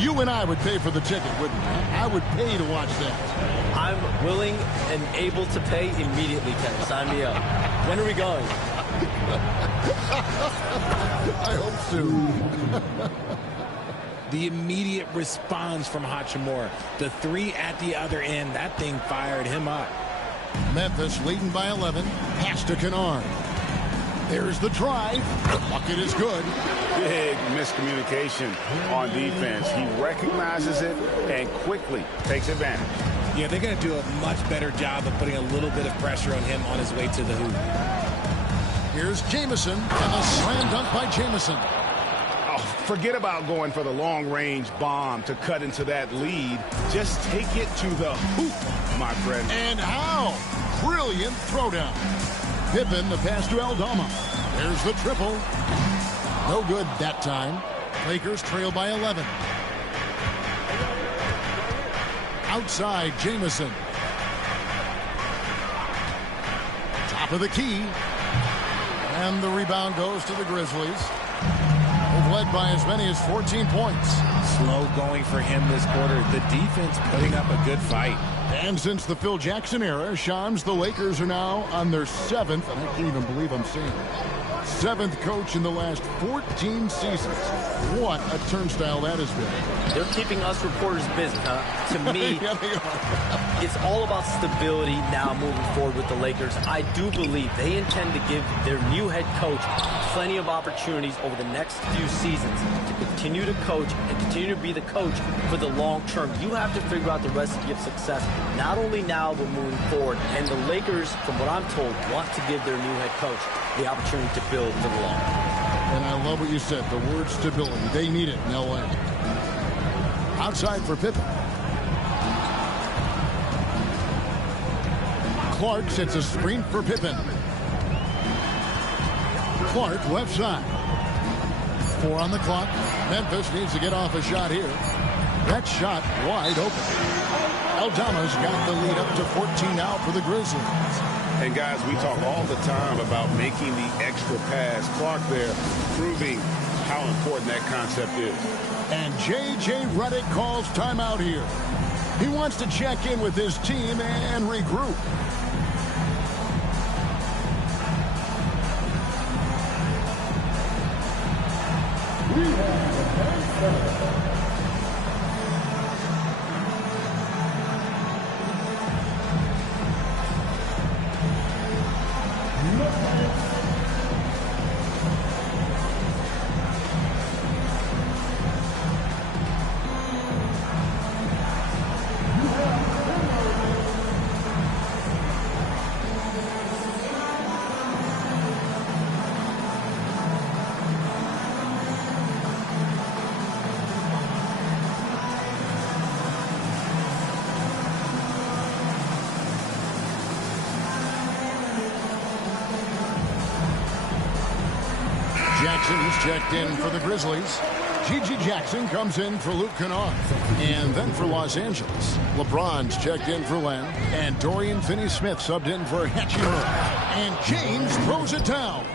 You and I would pay for the ticket, wouldn't we? I would pay to watch that. I'm willing and able to pay immediately, Ken. Sign me up. When are we going? I hope soon. The immediate response from Hachimura. The 3 at the other end, that thing fired him up. Memphis leading by 11. Pass to Kennard. There's the drive. The bucket is good. Big miscommunication on defense. He recognizes it and quickly takes advantage. Yeah, they're going to do a much better job of putting a little bit of pressure on him on his way to the hoop. Here's Jamison, and a slam dunk by Jamison. Oh, forget about going for the long-range bomb to cut into that lead. Just take it to the hoop, my friend. And how? Brilliant throwdown. Pippen, the pass to Aldama. There's the triple. No good that time. Lakers trail by 11. Outside, Jamison. Top of the key. And the rebound goes to the Grizzlies. They've led by as many as 14 points. Slow going for him this quarter. The defense putting up a good fight. And since the Phil Jackson era, Shams, the Lakers are now on their 7th, and I can't even believe I'm saying it, 7th coach in the last 14 seasons. What a turnstile that has been. They're keeping us reporters busy, huh? To me, yeah, they are. It's all about stability now moving forward with the Lakers. I do believe they intend to give their new head coach plenty of opportunities over the next few seasons to continue to coach and continue to be the coach for the long term. You have to figure out the recipe of success, not only now, but moving forward. And the Lakers, from what I'm told, want to give their new head coach the opportunity to build for the long term. And I love what you said, the word stability. They need it in L.A. Outside for Pippen. Clark sets a screen for Pippen. Clark left side. 4 on the clock. Memphis needs to get off a shot here. That shot wide open. Aldama's got the lead up to 14 now for the Grizzlies. And guys, we talk all the time about making the extra pass. Clark there proving how important that concept is. And J.J. Redick calls timeout here. He wants to check in with his team and regroup. Jackson's checked in for the Grizzlies. Gigi Jackson comes in for Luke Kennard. And then for Los Angeles, LeBron's checked in for Len. And Dorian Finney-Smith subbed in for Hachimura. And James throws it down.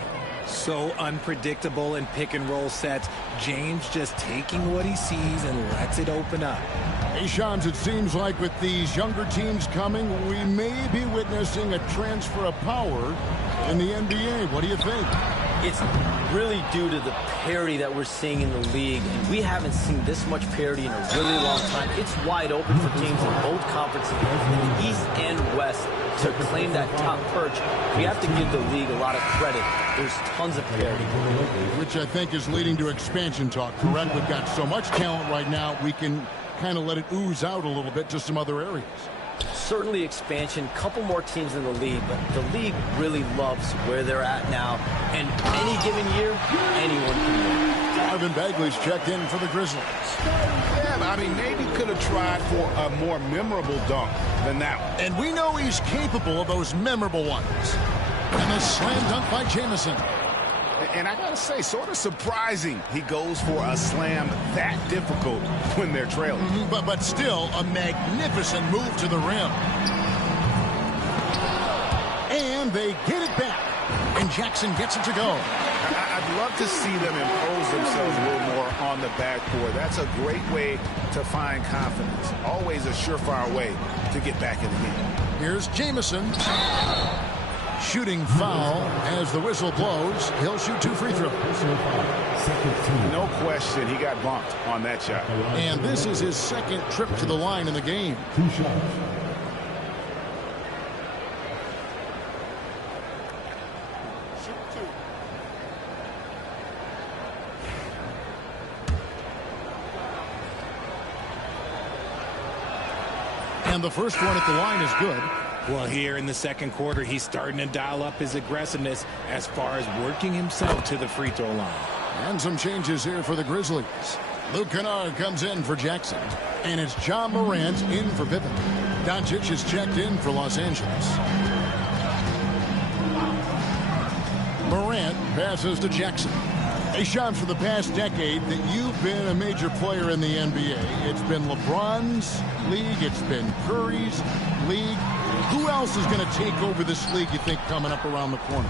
So unpredictable in pick and roll sets. James just taking what he sees and lets it open up. Hey, Shams, it seems like with these younger teams coming, we may be witnessing a transfer of power in the NBA. What do you think? It's really due to the parity that we're seeing in the league, and we haven't seen this much parity in a really long time. It's wide open for teams in both conferences, in the East and West, to claim that top perch. We have to give the league a lot of credit. There's tons of parity. Which I think is leading to expansion talk, correct? We've got so much talent right now, we can kind of let it ooze out a little bit to some other areas. Certainly expansion, couple more teams in the league, but the league really loves where they're at now. And any given year, anyone can win. Marvin Bagley's checked in for the Grizzlies. Yeah, I mean, maybe could have tried for a more memorable dunk than that one. And we know he's capable of those memorable ones. And a slam dunk by Jamison. And I gotta say, sort of surprising he goes for a slam that difficult when they're trailing. But still, a magnificent move to the rim. And they get it back. And Jackson gets it to go. I'd love to see them impose themselves a little more on the backboard. That's a great way to find confidence. Always a surefire way to get back in the game. Here's Jamison. Shooting foul as the whistle blows. He'll shoot 2 free throws. No question, he got bumped on that shot. And this is his second trip to the line in the game. 2 shots. And the first one at the line is good. Well, here in the second quarter, he's starting to dial up his aggressiveness as far as working himself to the free throw line. And some changes here for the Grizzlies. Luke Kennard comes in for Jackson. And it's John Morant in for Pippen. Doncic is checked in for Los Angeles. Morant passes to Jackson. Hey, Sean, for the past decade that you've been a major player in the NBA, it's been LeBron's league, it's been Curry's league. Who else is going to take over this league, you think, coming up around the corner?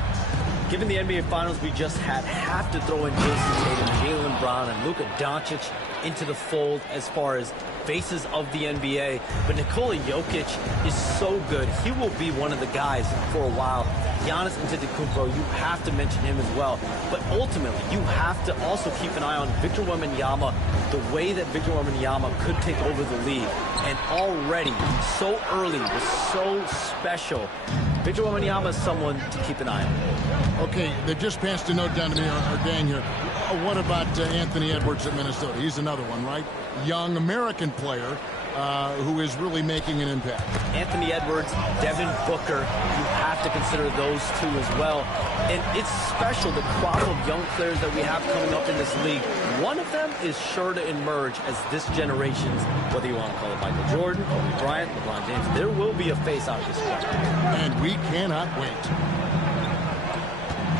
Given the NBA Finals we just had, have to throw in Jason Tatum, Jaylen Brown, and Luka Doncic into the fold as far as faces of the NBA. But Nikola Jokic is so good. He will be one of the guys for a while. Giannis Antetokounmpo, you have to mention him as well. But ultimately, you have to also keep an eye on Victor Wembanyama, the way that Victor Wembanyama could take over the league. And already, so early, was so special. Victor Wembanyama is someone to keep an eye on. Okay, they just passed a note down to me, our gang here. What about Anthony Edwards at Minnesota? He's another one, right? Young American player who is really making an impact. Anthony Edwards, Devin Booker, you have to consider those two as well. And it's special, the crop of young players that we have coming up in this league. One of them is sure to emerge as this generation's, whether you want to call it Michael Jordan, Kobe Bryant, LeBron James, there will be a face-off this week. And we cannot wait.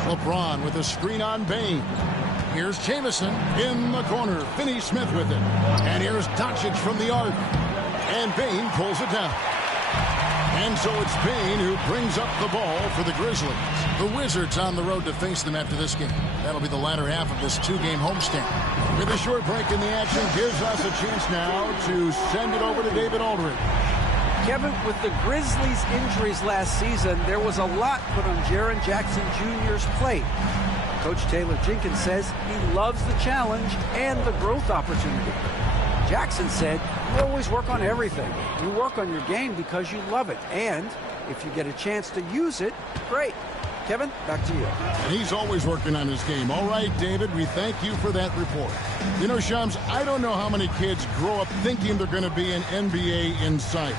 LeBron with a screen on Bane. Here's Jamison in the corner. Finney-Smith with it. And here's Doncic from the arc. And Bane pulls it down. And so it's Bane who brings up the ball for the Grizzlies. The Wizards on the road to face them after this game. That'll be the latter half of this two-game homestand. With a short break in the action gives us a chance now to send it over to David Aldridge. Kevin, with the Grizzlies' injuries last season, there was a lot put on Jaren Jackson Jr.'s plate. Coach Taylor Jenkins says he loves the challenge and the growth opportunity. Jackson said, you always work on everything. You work on your game because you love it. And if you get a chance to use it, great. Kevin, back to you. And he's always working on his game. All right, David, we thank you for that report. You know, Shams, I don't know how many kids grow up thinking they're going to be an NBA insider.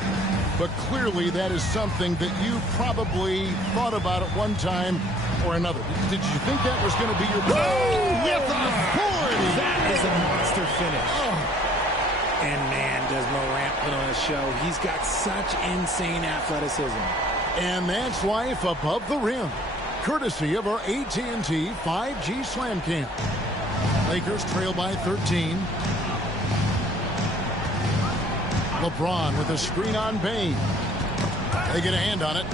But clearly that is something that you probably thought about at one time or another. Did you think that was going to be your... Oh, with authority! That is a monster finish. Oh. And man, does Morant put on a show. He's got such insane athleticism. And that's life above the rim. courtesy of our AT&T 5G Slam Cam. Lakers trail by 13. LeBron with a screen on Bane. They get a hand on it.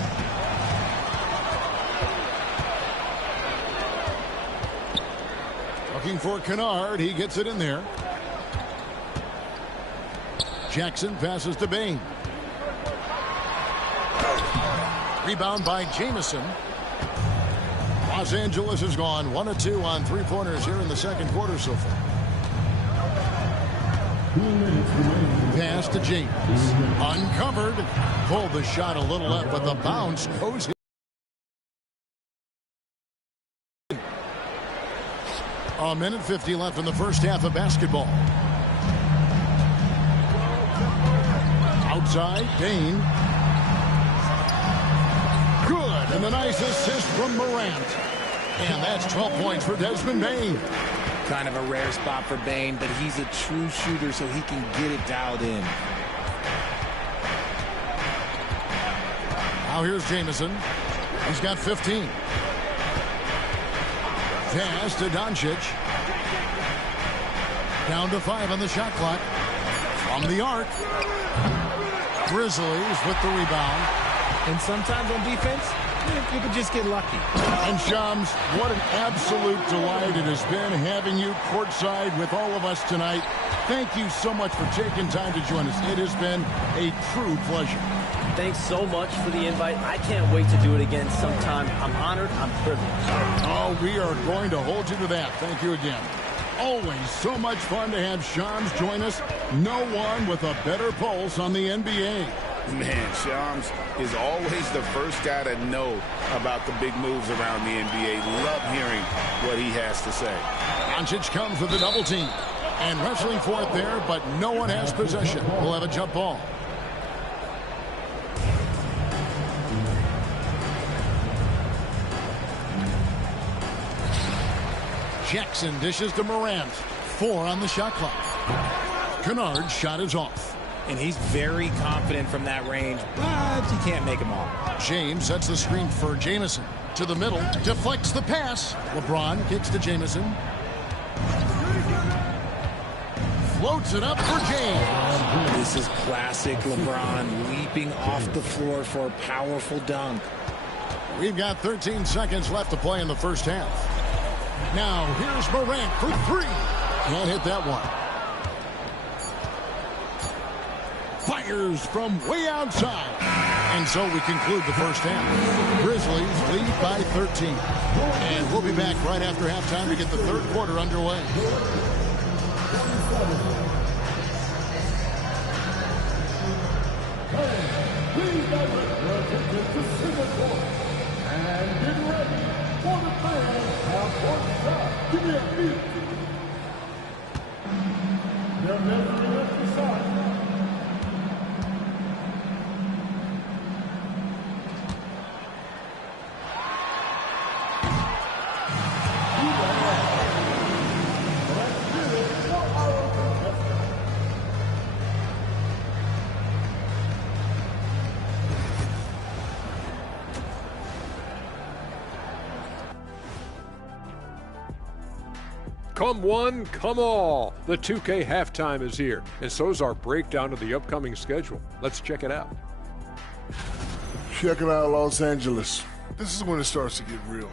Looking for Kennard. He gets it in there. Jackson passes to Bane. Rebound by Jamison. Los Angeles has gone 1 of 2 on three-pointers here in the second quarter so far. Pass to James. Uncovered. Pulled the shot a little up, but the bounce goes. A minute 50 left in the first half of basketball. Outside, Bane. Good, and a nice assist from Morant. And that's 12 points for Desmond Bane. Kind of a rare spot for Bane, but he's a true shooter, so he can get it dialed in. Now here's Jamison. He's got 15. Pass to Doncic. Down to 5 on the shot clock. From the arc. Grizzlies with the rebound. And sometimes on defense, you could just get lucky. And Shams, what an absolute delight it has been having you courtside with all of us tonight. Thank you so much for taking time to join us. It has been a true pleasure. Thanks so much for the invite. I can't wait to do it again sometime. I'm honored. I'm privileged. Oh, we are going to hold you to that. Thank you again. Always so much fun to have Shams join us. No one with a better pulse on the NBA. Man, Shams is always the first guy to know about the big moves around the NBA. Love hearing what he has to say. Doncic comes with a double team. And wrestling for it there, but no one has possession. We'll have a jump ball. Jackson dishes to Morant. 4 on the shot clock. Kennard's shot is off. And he's very confident from that range, but he can't make them all. James sets the screen for Jamison. To the middle, deflects the pass. LeBron kicks to Jamison. Floats it up for James. This is classic LeBron, leaping off the floor for a powerful dunk. We've got 13 seconds left to play in the first half. Now, here's Morant for 3. Can't hit that one. Fires from way outside. And so we conclude the first half. Grizzlies lead by 13. And we'll be back right after halftime to get the third quarter underway. Please direct your attention to Singapore. And get ready for the fans half-court shot. Give me a beat. They're measuring up the shot. Come one, come all. The 2K halftime is here, and so is our breakdown of the upcoming schedule. Let's check it out. Check it out, Los Angeles. This is when it starts to get real.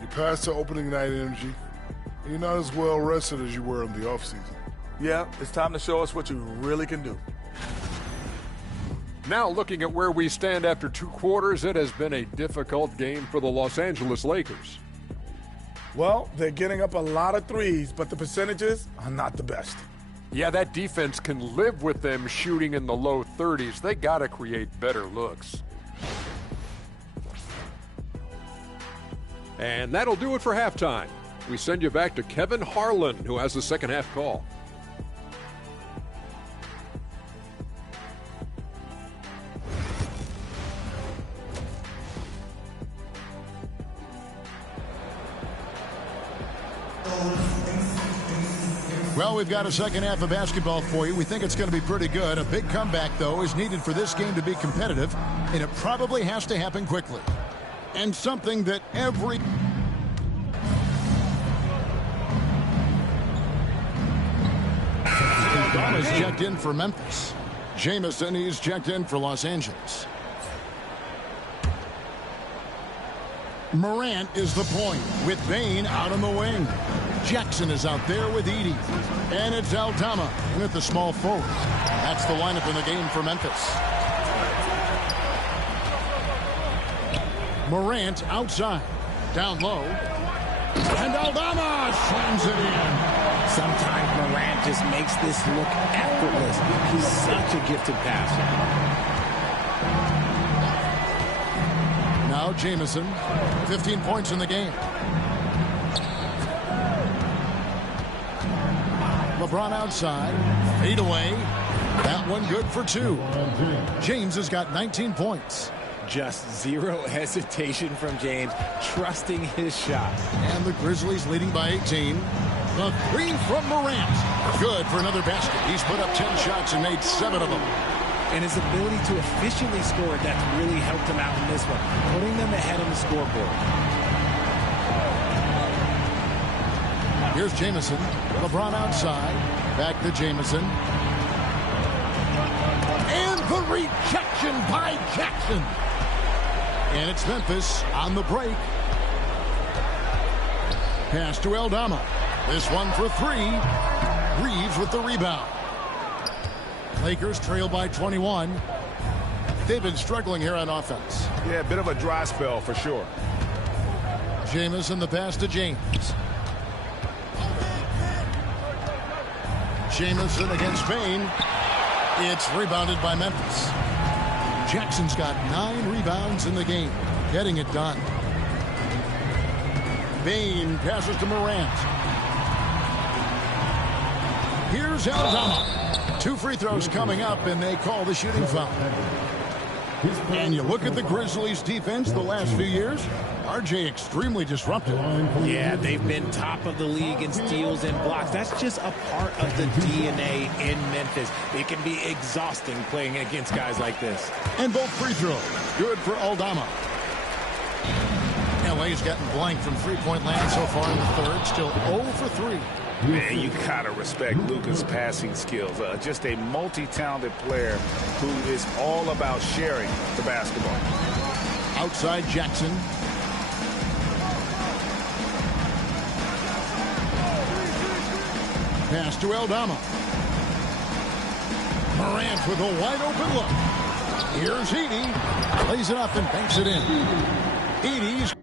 You pass the opening night energy, and you're not as well rested as you were in the offseason. Yeah, it's time to show us what you really can do. Now looking at where we stand after 2 quarters, it has been a difficult game for the Los Angeles Lakers. Well, they're getting up a lot of threes, but the percentages are not the best. Yeah, that defense can live with them shooting in the low 30s. They got to create better looks. And that'll do it for halftime. We send you back to Kevin Harlan, who has the second half call. Well, we've got a second half of basketball for you. We think it's going to be pretty good. A big comeback, though, is needed for this game to be competitive, and it probably has to happen quickly. And something that every... Aldama's checked in for Memphis. Jamison, he's checked in for Los Angeles. Morant is the point with Bain out on the wing. Jackson is out there with Edey. And it's Aldama with the small forward. That's the lineup in the game for Memphis. Morant outside. Down low. And Aldama slams it in. Sometimes Morant just makes this look effortless. He's such a gifted passer. Now Jamison, 15 points in the game. LeBron outside, fade away. That one good for 2. James has got 19 points. Just zero hesitation from James, trusting his shot. And the Grizzlies leading by 18. The 3 from Morant. Good for another basket. He's put up 10 shots and made 7 of them. And his ability to efficiently score, that's really helped him out in this one, putting them ahead on the scoreboard. Here's Jamison. LeBron outside. Back to Jamison. And the rejection by Jackson. And it's Memphis on the break. Pass to Aldama. This one for 3. Reeves with the rebound. Lakers trail by 21. They've been struggling here on offense. Yeah, a bit of a dry spell for sure. Jamison the pass to James. Jamison against Bain. It's rebounded by Memphis. Jackson's got 9 rebounds in the game. Getting it done. Bain passes to Morant. Here's Aldama. 2 free throws coming up, and they call the shooting foul. And you look at the Grizzlies' defense the last few years. RJ extremely disruptive. Yeah, they've been top of the league in steals and blocks. That's just a part of the DNA in Memphis. It can be exhausting playing against guys like this. And both free throws. Good for Aldama. LA's gotten blank from three-point land so far in the third. Still 0 for 3. Man, you gotta respect Luka's passing skills. Just a multi-talented player who is all about sharing the basketball. Outside Jackson. Pass to Aldama. Morant with a wide open look. Here's Edey. Lays it up and banks it in. Edey's